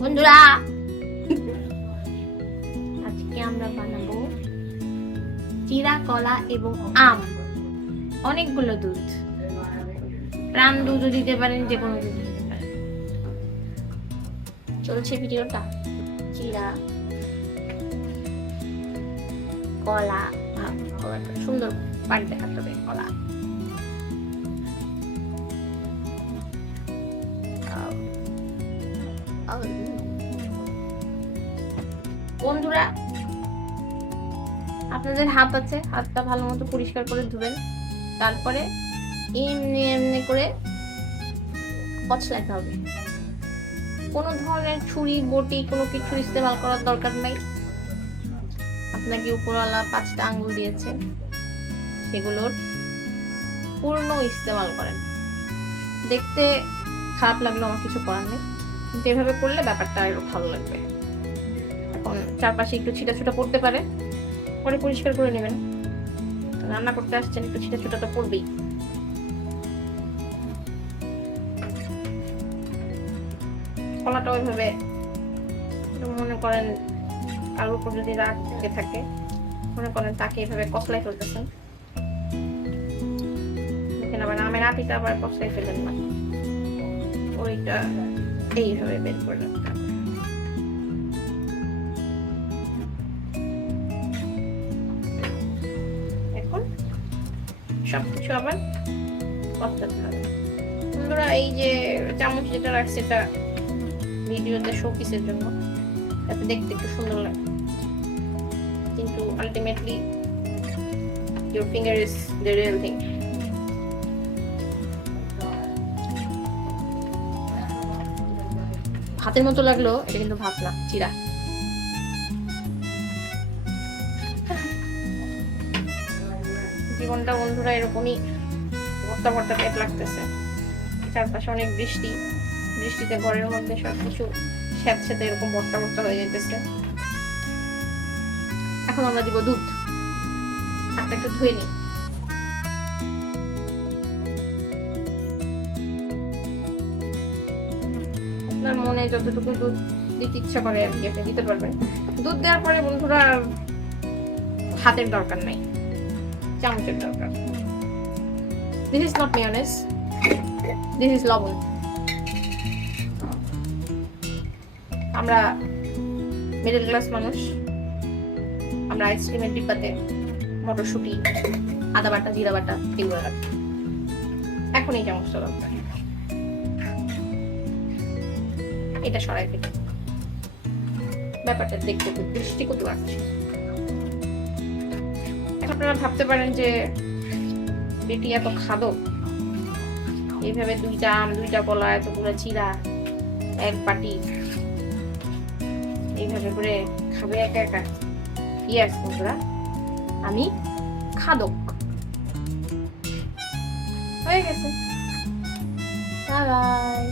বন্ধুরা আজকে আমরা বানাবো চিরা, কলা এবং আম, অনেকগুলো দুধ, প্রাণ দুধও দিতে পারেন, যে কোনো দুধ দিতে পারেন। চলছে ভিডিওটা। চিরা, কলা, কলাটা সুন্দর পাট দেখাতে হবে। কলা বন্ধুরা, আপনাদের হাত আছে, হাতটা ভালো মতো পরিষ্কার করে ধুবেন। তারপরে এমনি এমনি করে কচলাতে হবে। কোনো ধরনের ছুরি বটি কোনো কিছু ইস্তেমাল করার দরকার নাই। আপনাকে উপরওয়ালা 5টা আঙ্গুল দিয়েছে, সেগুলোর পূর্ণ ইস্তেমাল করেন। দেখতে খারাপ লাগলো, আমার কিছু করার নেই, কিন্তু এভাবে করলে ব্যাপারটা আরো ভালো লাগবে। এখন চারপাশে একটু ছিটা ছুটা পড়তে পারে, পরে পরিষ্কার করে নেবেন। রান্না করতে আসছেন, একটু ছিটা ছুটা তো পড়বেই। কলাটা ওইভাবে মনে করেন কারোর উপর যদি রাগ থেকে থাকে, মনে করেন তাকে এইভাবে কচলাই ফেলতেছেন। দেখেন আবার আমের আটিটা আবার কচলাই ফেলেন না, ওইটা এইভাবে বের করে রাখতে হবে। এখন সবকিছু আবার কচলাতে হবে। বন্ধুরা, এই যে চামচ যেটা রাখছে, এটা ভিডিওতে শোপিসের জন্য, যাতে দেখতে একটু সুন্দর লাগে, কিন্তু ultimately your finger is the real thing. ভাতের মতো লাগলো, এটা কিন্তু ভাত না, চিরা। জীবনটা বন্ধুরা এরকমই ভর্তা ভর্তা পেট লাগতেছে। চারপাশে অনেক বৃষ্টি, বৃষ্টিতে ঘরের মধ্যে সবকিছু স্যাঁতস্যাঁতে এরকম ভর্তা ভর্তা হয়ে যেতেছে। এখন আমরা দিব দুধ। হাতটা একটু ধুয়ে নিই। আপনার মনে যতটুকু দুধ দিতে ইচ্ছা করে আর কি আপনি দিতে পারবেন। দুধ দেওয়ার পরে বন্ধুরা হাতের দরকার নাই, চামচের দরকার। This is not mayonnaise, this is লবণ। আমরা মিডল ক্লাস মানুষ, আমরা আইসক্রিমের ডিব্বাতে মটরশুঁটি, আদা বাটা, জিরা বাটা এগুলো রাখি। এখন এই চামচটা দরকার, এটা সরাই ফেলি। ব্যাপারটা দেখতে খুব দৃষ্টিকটু লাগছে। আপনারা ভাবতে পারেন যে বেটি এত খাদক, এইভাবে 2টা আম, 2টা কলা, এতগুলো চিরা, এক বাটি এইভাবে করে খাবে একা একা? ইয়েস বন্ধুরা, আমি খাদক। হয়ে গেছে। Bye bye.